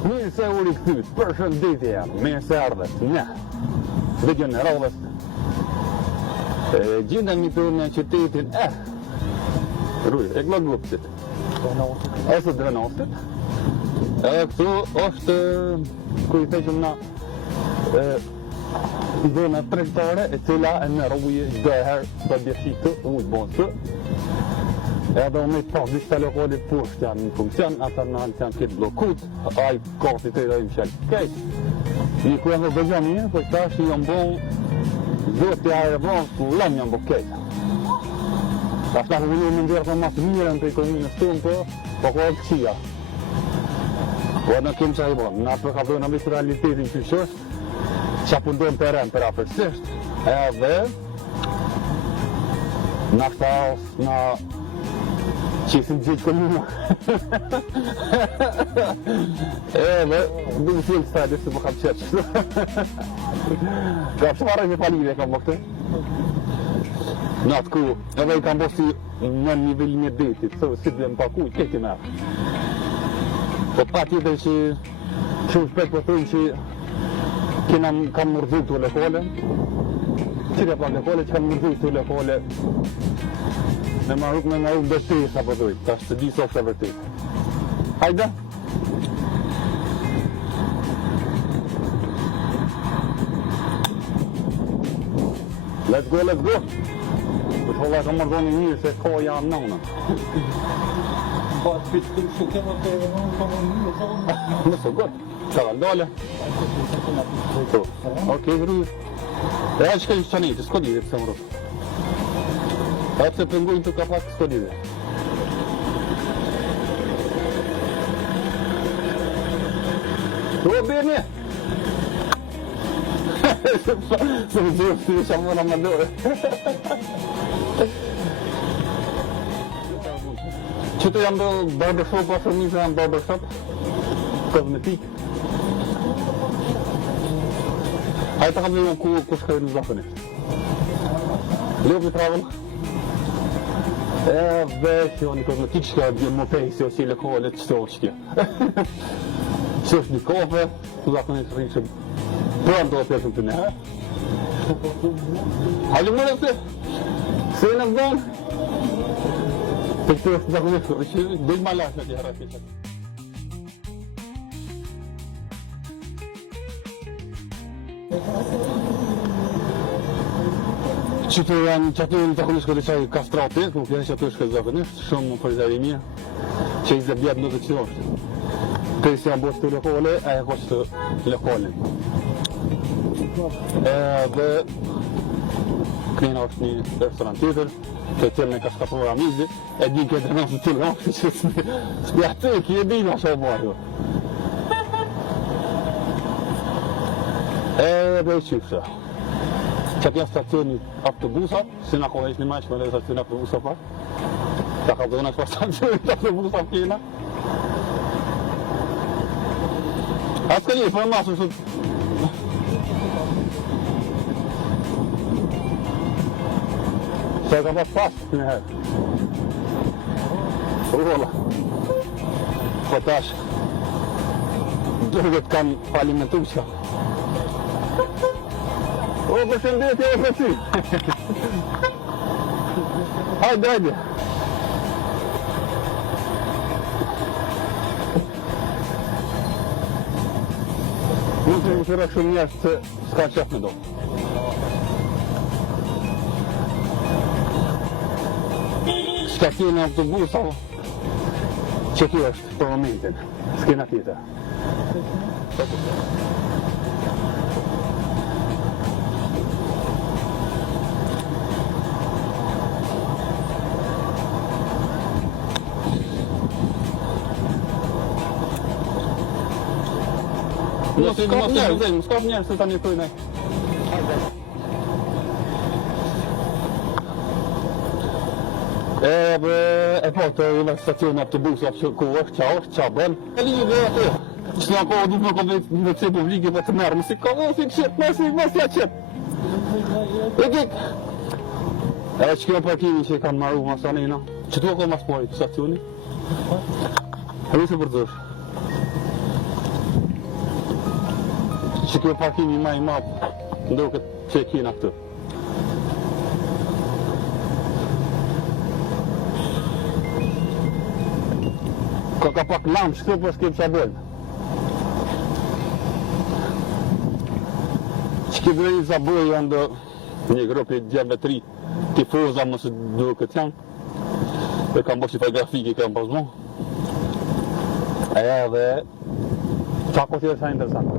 Mirë se u rikthys, përshëndetje, mirë se ardhët. Ne, videon e radhës. Gjendemi këtu në qytetin e Glogopsit. Ose Drenosit. Këtu është, ku i theqëm na, zona tregtare e cila e nërruje çdo herë të bjeshi të ujtë bonë. Edhe unë pas disa lokale poshtë janë në funksion, ata në halë janë këtë blokut, ai kafi të i mshel kejt. Një ku janë dhe gjë mirë, po këta është janë bon, zotja e bon, ku lem janë bo kejt. Ta shta ku në ndjerë të mas mirën të ekonominës tonë, po ku alë qia. Po në kemë që a i bon, na përkapdojnë në misë realitetin që shështë, që apundojnë teren për apërsisht, edhe në shta në qesim gjithë komuna. Edhe, du më fjellë stajtë, se më kam qetë. Ka shmarë një palive kam bëhte. Në atë ku, edhe i kam bëhti në nivellin e detit, si dhe më pakuj, këti merë. Po pa tjetër që shumë shpet përthojnë që kam mërdhur të lokale, qire pa lokale që kam mërdhur të lokale, me nga rrugë betesa po dojtë, ta është të di softë e vërtet. Hajde! Let's go, let's go! Për shkolla ka mërdoni mirë se ka janë nëna. Ba të pitë të shukema të një zonë. Nësë gëtë, që ka dole. Okej, rrujë. E që ka ishtë qanejtë, s'ko lidhe pëse më rrujë. A pëse pëngujnë të ka pak s'ko lidhe. O, bërni! Se më gjërë si isha mëna më dore. Qëtë jam do barbershop, a shërmisë jam barbershop. Kozmetik. Hajtë të kam dhe ku shkërë në zakonisht. Leo për travel. Edhe që jo një kozmetik shka bjë më pejsi o si lokale që të oqëtje. Që është një kafe, të zakonisht rrinë që përën do të pjesën të ne. Hajtë më në se në zonë. Të këtë është zakonisht rrinë që dhe ma lasë në të herë të Qëtë janë që aty në zakonisht këtë qaj kastrati, ku kënë që aty është këtë zakonisht, shumë më përzari mirë, që i zëbjet në të që është. Kësi janë bështë të lokale, e e kështë të lokale. Dhe kënina është një restorant tjetër, të cilën e ka shkapur amizi, e di këtë nësë të cilën është që s'mi aty, ki e di në shumë marrë. Dhe i qifësha. Që t'ja stacioni autobusat, si në kohë ishë një majqë me dhe stacioni autobusat pa. Ta ka dhona që pa stacioni autobusat kena. A s'ka një, për masë shumë. Se ka pas një herë. Rola. Po tash. Dërgët kanë falimentu që. O, përshëndetje e përci. Hajde, hajde. Nuk të më shëra shumë njerës se s'ka qef me do. Shka kjene autobus, që kjo është për momentin. S'kena tjetër. Më s'kap njerë se ta një këj nej. E po të në stacion autobusë ku është qa është, qa bën. E li dhe atë, që nga kohë du më konvejt në vëtëse publike për të merë, më si ka o si këshet, më si a qëtë. E kik. E që kjo parkimi që i kanë maru masanina, që tu ako mas pojë stacioni? E li se përdërsh. që kjo parkimi më i madh ndoket që e kena këtu. Ka pak lamps këtu, po s'kem qa bëjnë. Që bëjnë sa bëjnë janë do një grupi diametri tifoza mësë duket janë. Dhe kam bërë si grafiki kam pasmu. Edhe qa ko që e sa interesant,